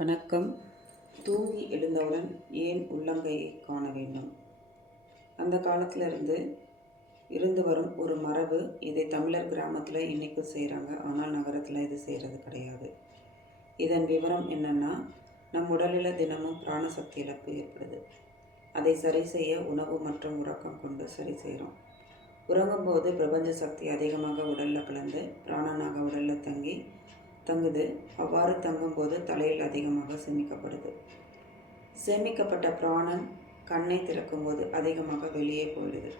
வணக்கம். தூங்கி எழுந்தவுடன் ஏன் உள்ளங்கையை காண வேண்டும்? அந்த காலத்தில் இருந்து வரும் ஒரு மரபு. இதை தமிழர் கிராமத்தில் இன்றைக்கும் செய்கிறாங்க. ஆனால் நகரத்தில் இது செய்கிறது கிடையாது. இதன் விவரம் என்னென்னா, நம் உடலில் தினமும் பிராணசக்தி இழப்பு ஏற்படுது. அதை சரி செய்ய உணவு மற்றும் உறக்கம் கொண்டு சரி செய்கிறோம். உறங்கும்போது பிரபஞ்ச சக்தி அதிகமாக உடலில் கலந்து பிராணனாக உடலில் தங்குது. அவ்வாறு தங்கும்போது தலையில் அதிகமாக சேமிக்கப்படுது. சேமிக்கப்பட்ட பிராணன் கண்ணை திறக்கும்போது அதிகமாக வெளியே போயிடுது.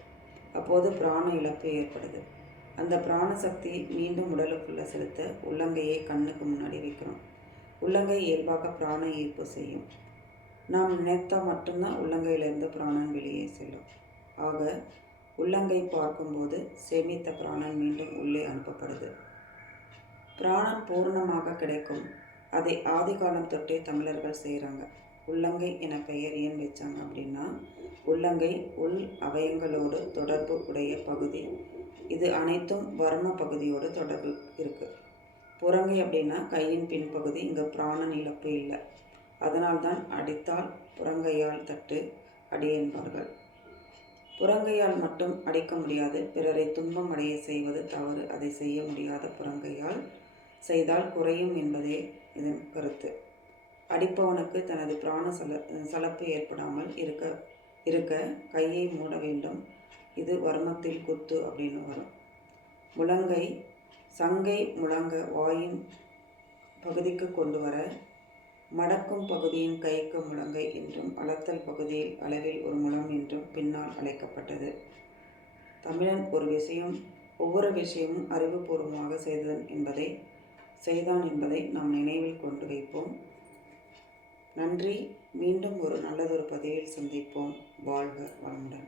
அப்போது பிராண இழப்பு ஏற்படுது. அந்த பிராண சக்தி மீண்டும் உடலுக்குள்ளே செலுத்த உள்ளங்கையை கண்ணுக்கு முன்னாடி வைக்கிறோம். உள்ளங்கை இயல்பாக பிராண ஈர்ப்பு செய்யும். நாம் நினைத்தா மட்டும்தான் உள்ளங்கையிலிருந்து பிராணன் வெளியே செல்லும். ஆக உள்ளங்கை பார்க்கும்போது சேமித்த பிராணன் மீண்டும் உள்ளே அனுப்பப்படுது. பிராணன் பூர்ணமாக கிடைக்கும். அதை ஆதி காலம் தொட்டே தமிழர்கள் செய்கிறாங்க. உள்ளங்கை என பெயர் ஏன் வச்சாங்க அப்படின்னா, உள்ளங்கை உள் அவயங்களோடு தொடர்பு உடைய பகுதி. இது அனைத்தும் வர்ம பகுதியோடு தொடர்பு இருக்குது. புறங்கை அப்படின்னா கையின் பின்பகுதி. இங்கே பிராணன் இழப்பு இல்லை. அதனால்தான் அடித்தால் புறங்கையால் தட்டு அடி என்பார்கள். புறங்கையால் மட்டும் அடிக்க முடியாது. பிறரை துன்பம் அடைய செய்வது தவறு. அதை செய்ய முடியாத புறங்கையால் செய்தால் குறையும் என்பதே இதன் கருத்து. அடிப்பவனுக்கு தனது பிராண சலப்பு ஏற்படாமல் இருக்க கையை மூட வேண்டும். இது வர்மத்தில் குத்து அப்படின்னு வரும். முழங்கை சங்கை முழங்க வாயின் பகுதிக்கு கொண்டு வர மடக்கும் பகுதியின் கைக்கு முழங்கை என்றும் அளத்தல் பகுதியில் அளவில் ஒரு முழம் என்றும் பின்னால் அழைக்கப்பட்டது. தமிழன் ஒவ்வொரு விஷயமும் அறிவுபூர்வமாக செய்தான் என்பதை நாம் நினைவில் கொண்டு வைப்போம். நன்றி. மீண்டும் ஒரு நல்லதொரு பதிவில் சந்திப்போம். வாழ்க வளமுடன்.